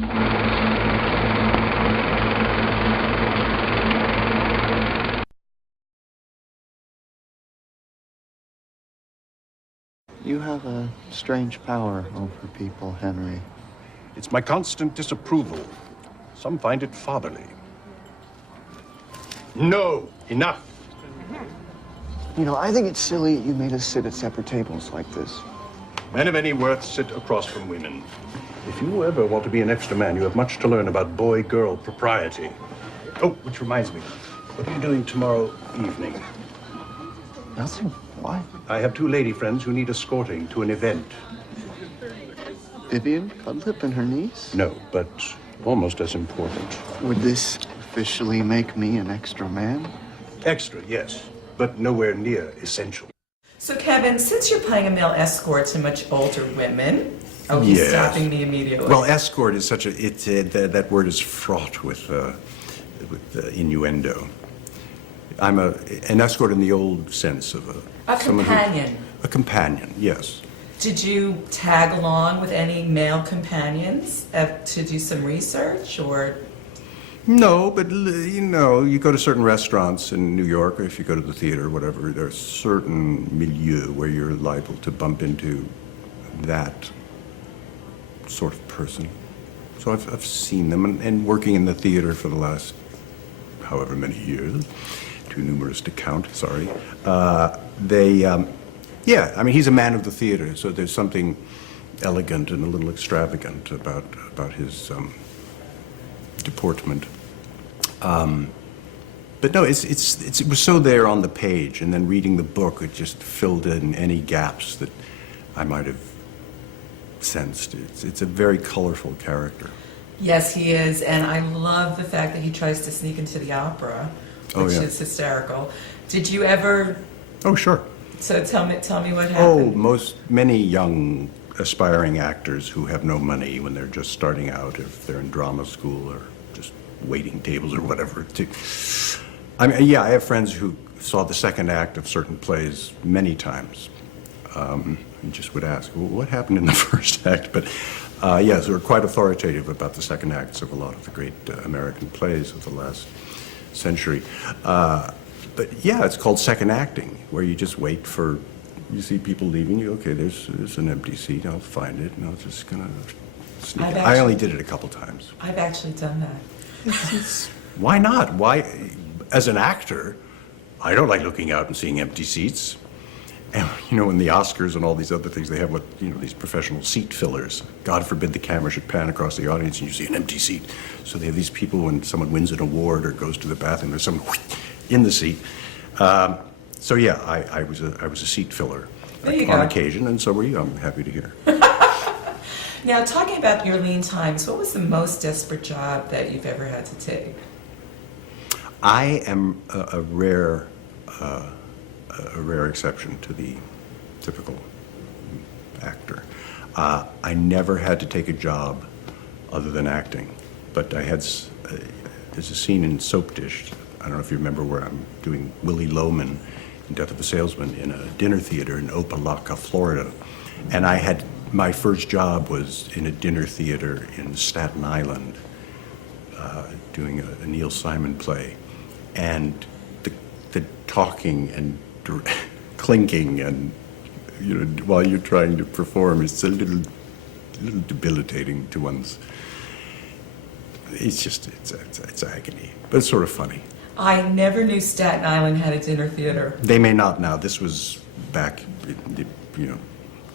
You have a strange power over people, Henry. It's my constant disapproval. Some find it fatherly. No, enough. You know, I think it's silly you made us sit at separate tables like this. Men of any worth sit across from women. If you ever want to be an ЭкстраМен, you have much to learn about boy-girl propriety. Oh, which reminds me, what are you doing tomorrow evening? Nothing. Why? I have two lady friends who need escorting to an event. Vivian Cudlip and her niece? No, but almost as important. Would this officially make me an ЭкстраМen? Extra, yes, but nowhere near essential. So, Kevin, since you're playing a male escort to much older women, he's Yes. stopping me immediately. Well, escort is such a, that word is fraught with innuendo. I'm an escort in the old sense of someone companion. A companion, yes. Did you tag along with any male companions to do some research, or? No, but you know, you go to certain restaurants in New York, or if you go to the theater, or whatever, there's certain milieu where you're liable to bump into that sort of person. So I've seen them, and working in the theater for the last however many years, too numerous to count, sorry. Yeah, I mean, he's a man of the theater, so there's something elegant and a little extravagant about his deportment. But no, it was so there on the page, and then reading the book, it just filled in any gaps that I might have sensed. It's a very colorful character. Yes, he is, and I love the fact that he tries to sneak into the opera, which is hysterical. Did you ever? Oh, sure. So tell me what Oh, happened. many young aspiring actors who have no money when they're just starting out, if they're in drama school or just waiting tables or whatever. I mean, yeah, I have friends who saw the second act of certain plays many times, and just would ask, well, what happened in the first act? But yes, they were quite authoritative about the second acts of a lot of the great American plays of the last century. But yeah, it's called second acting, where you just wait for, you see people leaving, you, okay, there's an empty seat, I'll find it, and I'll just kind of sneak in. I only did it a couple times. I've actually done that. Why not? Why, as an actor, I don't like looking out and seeing empty seats. And, you know, in the Oscars and all these other things, they have what, you know, these professional seat fillers. God forbid the camera should pan across the audience and you see an empty seat. So they have these people, when someone wins an award or goes to the bathroom, there's someone in the seat. So yeah, I was a seat filler on occasion, and so were you. I'm happy to hear. Now, talking about your lean times, what was the most desperate job that you've ever had to take? I am a rare exception to the typical actor. I never had to take a job other than acting, but I had. There's a scene in Soap Dish. I don't know if you remember, where I'm doing Willie Loman in Death of a Salesman in a dinner theater in Opelika, Florida. And my first job was in a dinner theater in Staten Island, doing a Neil Simon play. And the talking and clinking and, you know, while you're trying to perform, it's a little debilitating to one's, it's agony, but it's sort of funny. I never knew Staten Island had a dinner theater. They may not now. This was back,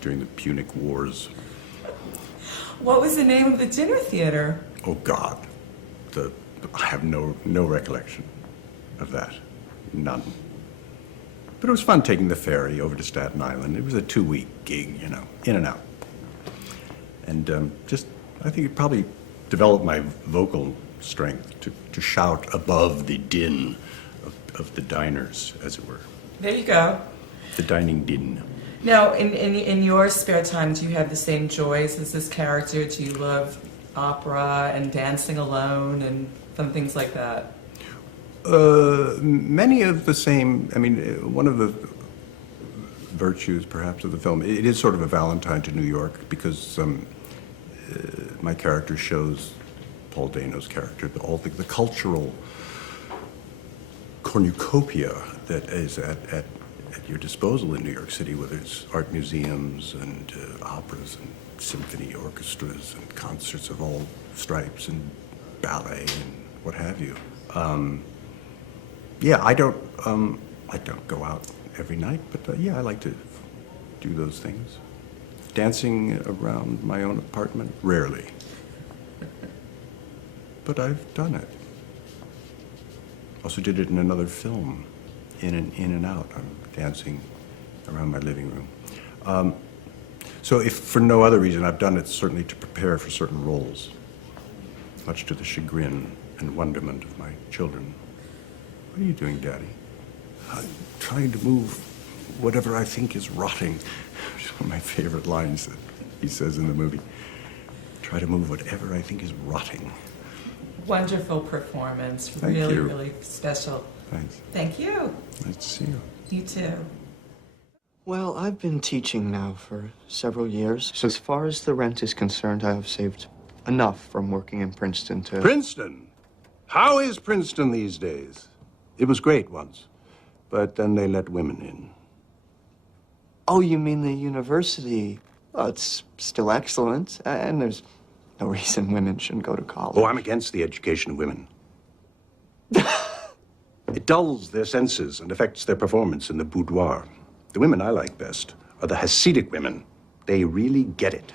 during the Punic Wars. What was the name of the dinner theater? Oh God, I have no recollection of that, none. But it was fun taking the ferry over to Staten Island. It was a 2-week gig, you know, in and out. And I think it probably developed my vocal strength to shout above the din of the diners, as it were. There you go. The dining din. Now, in your spare time, do you have the same joys as this character? Do you love opera and dancing alone and some things like that? Many of the same. I mean, one of the virtues, perhaps, of the film, it is sort of a Valentine to New York, because my character shows Paul Dano's character, all the cultural cornucopia that is at your disposal in New York City, whether it's art museums and operas and symphony orchestras and concerts of all stripes and ballet and what have you. Yeah, I don't go out every night, but yeah, I like to do those things. Dancing around my own apartment, rarely. But I've done it. Also did it in another film, in and out. I'm dancing around my living room. So if for no other reason, I've done it certainly to prepare for certain roles, much to the chagrin and wonderment of my children. What are you doing, Daddy? I'm trying to move whatever I think is rotting. Which is one of my favorite lines that he says in the movie. Try to move whatever I think is rotting. Wonderful performance. Thank really, you. really special. Thanks. Thank you. Nice to see you. You too. Well, I've been teaching now for several years. So as far as the rent is concerned, I have saved enough from working in Princeton to... Princeton? How is Princeton these days? It was great once, but then they let women in. Oh, you mean the university? Well, it's still excellent, and there's no reason women shouldn't go to college. Oh, I'm against the education of women. It dulls their senses and affects their performance in the boudoir. The women I like best are the Hasidic women. They really get it.